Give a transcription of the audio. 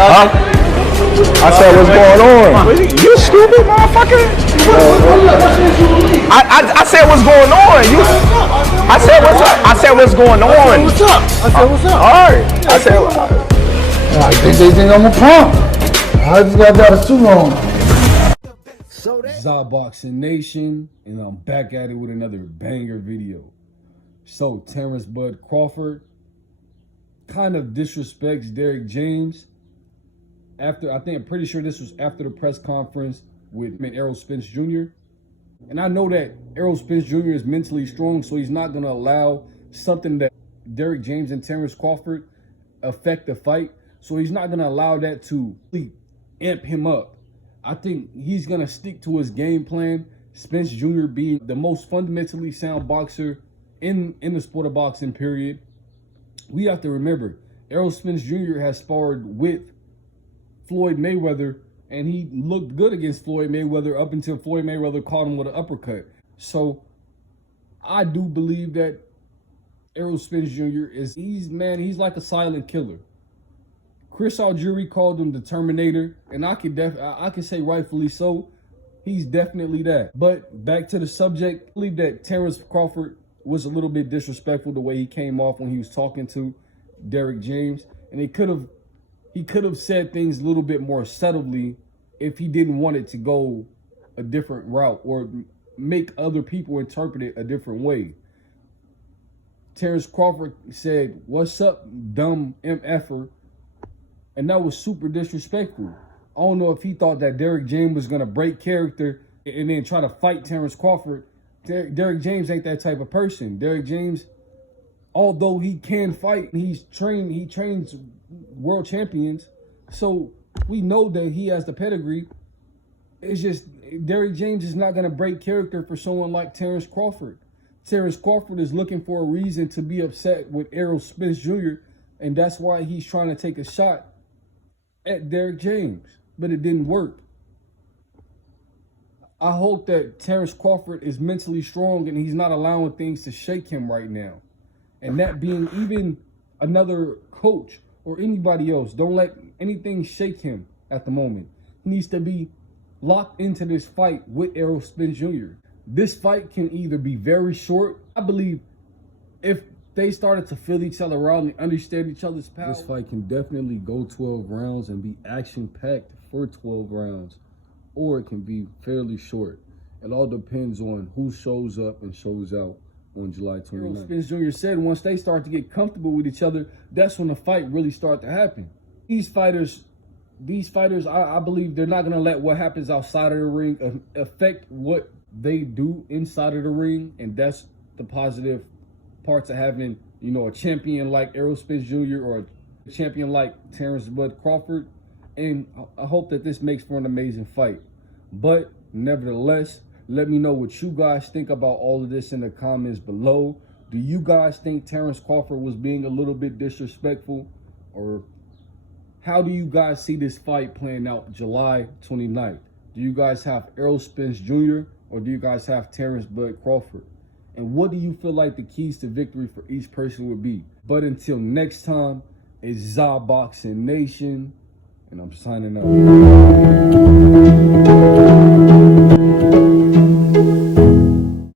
I said, what's going on? You stupid motherfucker. I said, what's going on? I said, what's up? I said, what's going on? What's up? I said, what's up? All right. I said, I think they think I'm a punk. I just got a suit on. Boxing Nation, and I'm back at it with another banger video. So Terence Crawford kind of disrespects Derrick James after, I'm pretty sure this was after the press conference with Errol Spence Jr. And I know that Errol Spence Jr. is mentally strong, so he's not going to allow something that Derrick James and Terence Crawford affect the fight. So he's not going to allow that to amp him up. I think he's going to stick to his game plan. Spence Jr. being the most fundamentally sound boxer in the sport of boxing, period. We have to remember, Errol Spence Jr. has sparred with Floyd Mayweather, and he looked good against Floyd Mayweather up until Floyd Mayweather caught him with an uppercut. So I do believe that Errol Spence Jr. he's like a silent killer. Chris Algieri called him the Terminator, and I can say rightfully so. He's definitely that. But back to the subject, I believe that Terence Crawford was a little bit disrespectful the way he came off when he was talking to Derrick James, and he could have said things a little bit more subtly if he didn't want it to go a different route or make other people interpret it a different way. Terence Crawford said, "What's up, dumb MFer?" And that was super disrespectful. I don't know if he thought that Derrick James was going to break character and then try to fight Terence Crawford. Derrick James ain't that type of person. Derrick James, although he can fight, he trains world champions. So we know that he has the pedigree. It's just Derrick James is not going to break character for someone like Terence Crawford. Terence Crawford is looking for a reason to be upset with Errol Spence Jr., and that's why he's trying to take a shot at Derrick James, but it didn't work. I hope that Terence Crawford is mentally strong and he's not allowing things to shake him right now. And that being even another coach or anybody else, don't let anything shake him at the moment. He needs to be locked into this fight with Errol Spence Jr. This fight can either be very short. I believe if they started to feel each other out and understand each other's power, this fight can definitely go 12 rounds and be action-packed for 12 rounds. Or it can be fairly short. It all depends on who shows up and shows out on July 29th. Errol Spence Jr. said once they start to get comfortable with each other, that's when the fight really starts to happen. These fighters, I believe they're not going to let what happens outside of the ring affect what they do inside of the ring. And that's the positive parts of having, a champion like Errol Spence Jr. or a champion like Terence Crawford. And I hope that this makes for an amazing fight. But nevertheless, let me know what you guys think about all of this in the comments below. Do you guys think Terence Crawford was being a little bit disrespectful? Or how do you guys see this fight playing out July 29th? Do you guys have Errol Spence Jr. or do you guys have Terence Crawford? And what do you feel like the keys to victory for each person would be? But until next time, it's Boxing Nation, and I'm signing out.